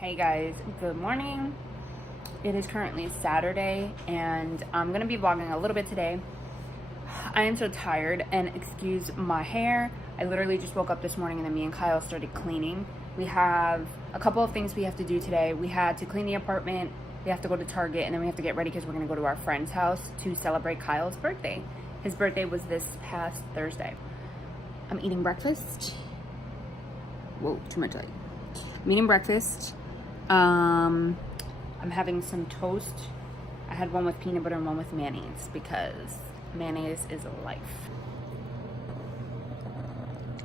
Hey guys, good morning. It is currently Saturday and I'm gonna be vlogging a little bit today. I am so tired, and excuse my hair. I literally just woke up this morning and then me and Kyle started cleaning. We have a couple of things we have to do today. We had to clean the apartment, we have to go to Target, and then we have to get ready because we're gonna go to our friend's house to celebrate Kyle's birthday. His birthday was this past Thursday. I'm eating breakfast. Whoa, too much light. I'm eating breakfast. I'm having some toast. I had one with peanut butter and one with mayonnaise because mayonnaise is life.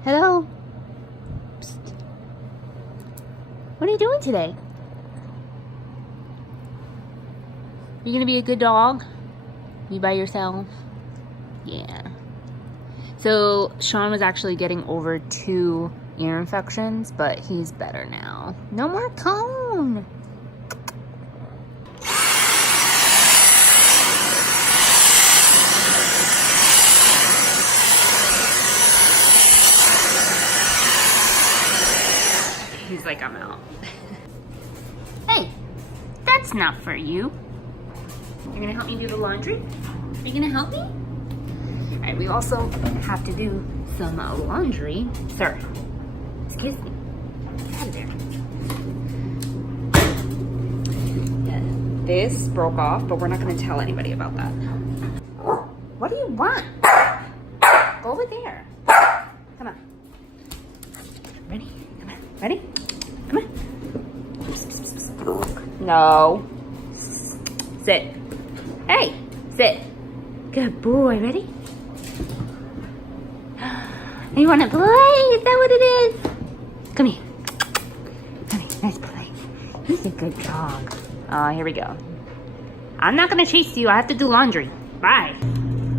Hello. Psst. What are you doing today? You gonna be a good dog? You by yourself? Yeah. So Sean was actually getting over 2 ear infections, but he's better now. No more cone. He's like, I'm out. Hey, that's not for you. You're gonna help me do the laundry? Are you gonna help me? All right, we also have to do some laundry. Sir, excuse me. Get out of there. Yeah, this broke off, but we're not gonna tell anybody about that. What do you want? Go over there. Come on. Ready? Come on. Ready? Come on. No. Sit. Hey, sit. Good boy. Ready? You want to play? Is that what it is? Come here. Come here. Nice play. He's a good dog. Oh, here we go. I'm not going to chase you. I have to do laundry. Bye.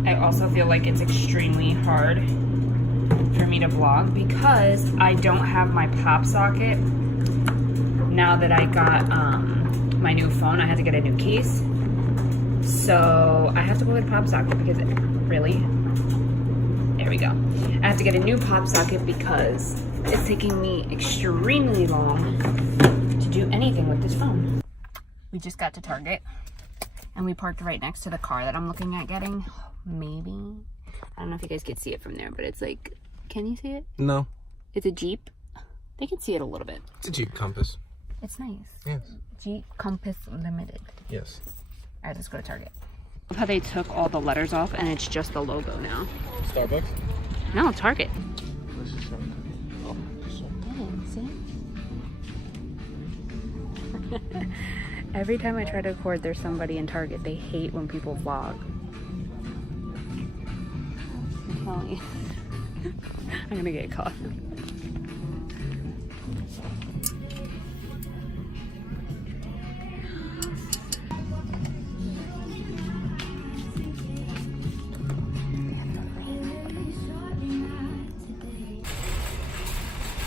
I also feel like it's extremely hard for me to vlog because I don't have my pop socket. Now that I got my new phone, I had to get a new case. So I have to go with a pop socket because there we go. I have to get a new pop socket because it's taking me extremely long to do anything with this phone. We just got to Target and we parked right next to the car that I'm looking at getting. Maybe. I don't know if you guys can see it from there, but it's like, can you see it? No. It's a Jeep. They can see it a little bit. It's a Jeep Compass. It's nice. Yes. Jeep Compass Limited. Yes. All right, let's go to Target. Love how they took all the letters off and it's just the logo now. Starbucks? No, Target. This is Oh, see? Every time I try to record, there's somebody in Target. They hate when people vlog. I'm telling you. I'm gonna get caught.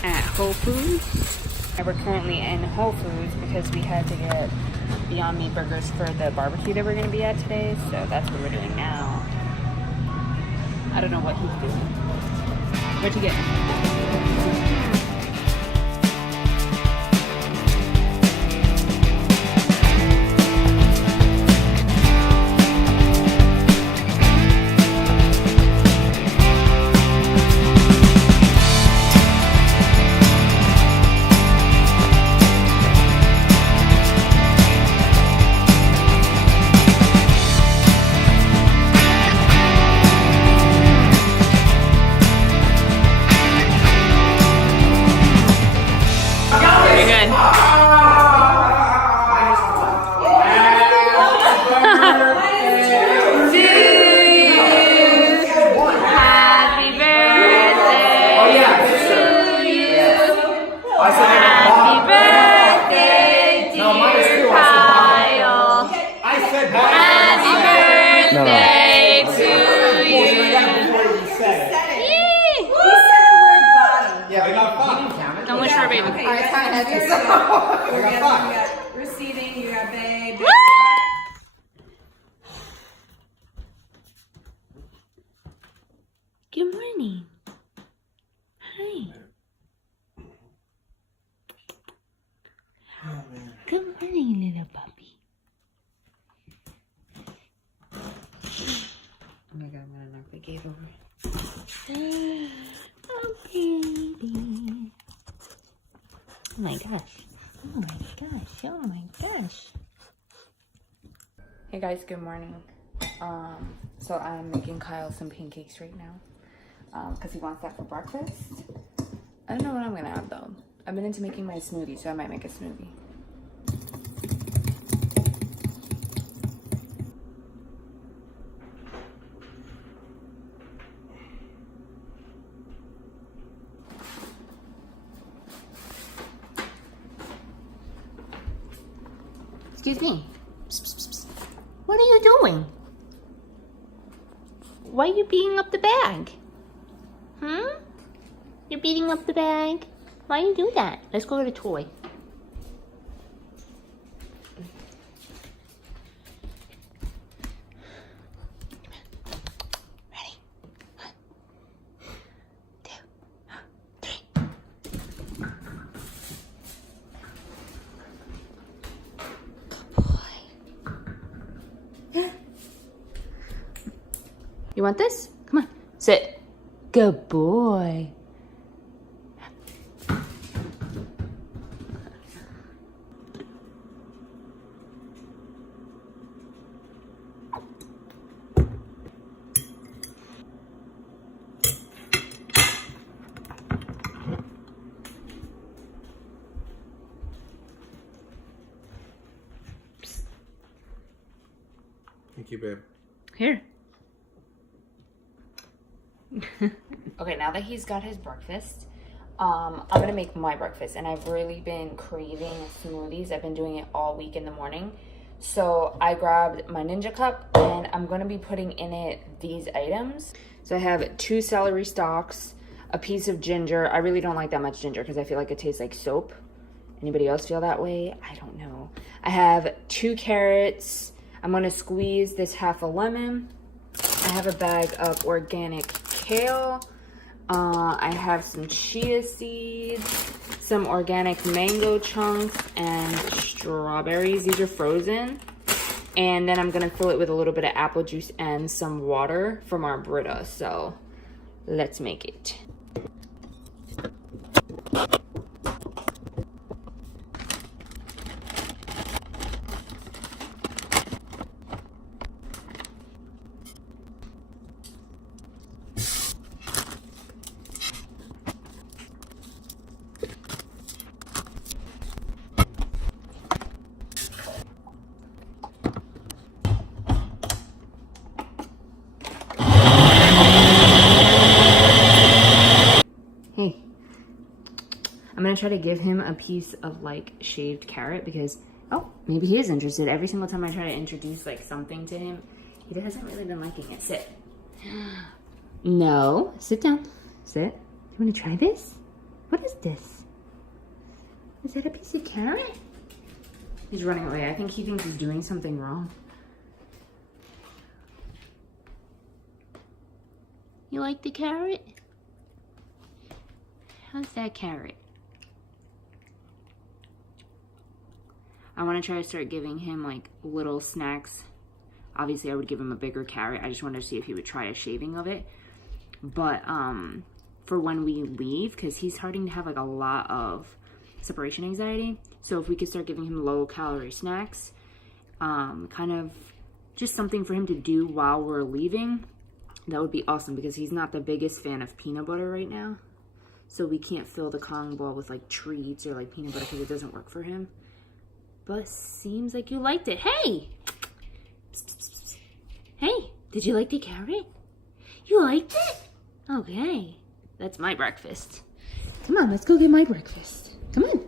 At Whole Foods. We're currently in Whole Foods because we had to get Beyond Meat burgers for the barbecue that we're going to be at today, so that's what we're doing now. I don't know what he's doing. Where'd you get? Don't wish for a baby. Okay, it's kind of heavy, so we got receiving, you got babe. Good morning. Hi. Good morning, little puppy. Oh my god, I'm gonna knock the gate over. Oh, baby. Oh my gosh. Oh my gosh. Oh my gosh. Hey guys, good morning. So I'm making Kyle some pancakes right now because he wants that for breakfast. I don't know what I'm gonna have though. I've been into making my smoothie, so I might make a smoothie. Excuse me. Psst, psst, psst. What are you doing? Why are you beating up the bag? You're beating up the bag? Why you do that? Let's go to the toy. Ready? 1, 2, 3. You want this? Come on, sit. Good boy. Thank you, babe. Here. Okay, now that he's got his breakfast, I'm gonna make my breakfast, and I've really been craving smoothies. I've been doing it all week in the morning. So I grabbed my Ninja cup, and I'm gonna be putting in it these items. So I have 2 celery stalks, a piece of ginger. I really don't like that much ginger because I feel like it tastes like soap. Anybody else feel that way? I don't know. I have 2 carrots. I'm gonna squeeze this half a lemon. I have a bag of organic kale. I have some chia seeds, some organic mango chunks, and strawberries. These are frozen. And then I'm gonna fill it with a little bit of apple juice and some water from our Brita. So let's make it. Hey, I'm gonna try to give him a piece of like shaved carrot because, oh, maybe he is interested. Every single time I try to introduce like something to him, he hasn't really been liking it. Sit. No, sit down. Sit. You wanna try this? What is this? Is that a piece of carrot? He's running away. I think he thinks he's doing something wrong. You like the carrot? How's that carrot? I want to try to start giving him like little snacks. Obviously I would give him a bigger carrot. I just wanted to see if he would try a shaving of it. But for when we leave, because he's starting to have like a lot of separation anxiety. So if we could start giving him low calorie snacks, kind of just something for him to do while we're leaving, that would be awesome because he's not the biggest fan of peanut butter right now. So we can't fill the Kong ball with like treats or like peanut butter because it doesn't work for him. But seems like you liked it. Hey! Psst, psst, psst. Hey, did you like the carrot? You liked it? Okay. That's my breakfast. Come on, let's go get my breakfast. Come on.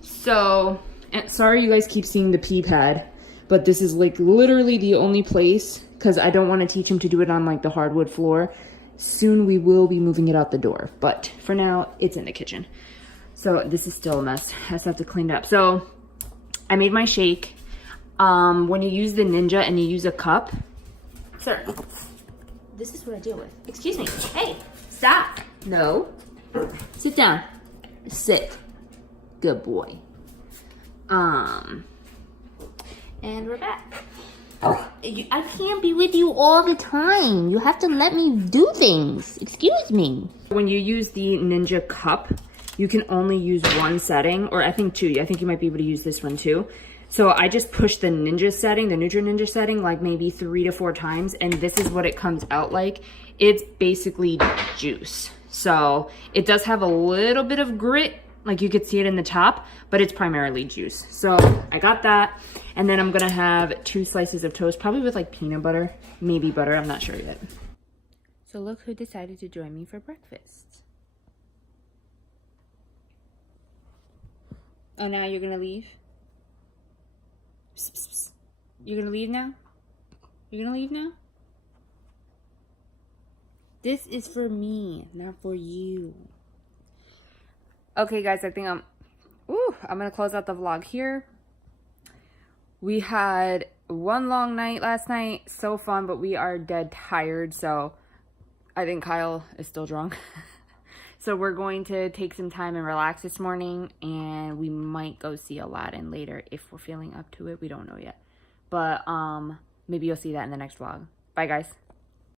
So, sorry you guys keep seeing the pee pad, but this is like literally the only place because I don't want to teach him to do it on like the hardwood floor. Soon we will be moving it out the door, but for now it's in the kitchen. So this is still a mess. I just have to clean it up. So I made my shake. When you use the Ninja and you use a cup, sir, this is what I deal with. Excuse me. Hey, stop. No. Sit down. Sit. Good boy. And we're back. I can't be with you all the time. You have to let me do things. Excuse me. When you use the Ninja cup, you can only use one setting, or I think two. I think you might be able to use this one too. So I just pushed the Ninja setting, the Nutri Ninja setting, like maybe 3 to 4 times, and this is what it comes out like. It's basically juice. So it does have a little bit of grit, like you could see it in the top, but it's primarily juice. So I got that, and then I'm gonna have 2 slices of toast, probably with like peanut butter, maybe butter, I'm not sure yet. So look who decided to join me for breakfast. Oh, now you're gonna leave? Psst, psst, psst. You're gonna leave now? You're gonna leave now? This is for me, not for you. Okay, guys, I think I'm gonna close out the vlog here. We had one long night last night, so fun, but we are dead tired, so I think Kyle is still drunk. So we're going to take some time and relax this morning, and we might go see Aladdin later if we're feeling up to it. We don't know yet. But maybe you'll see that in the next vlog. Bye, guys.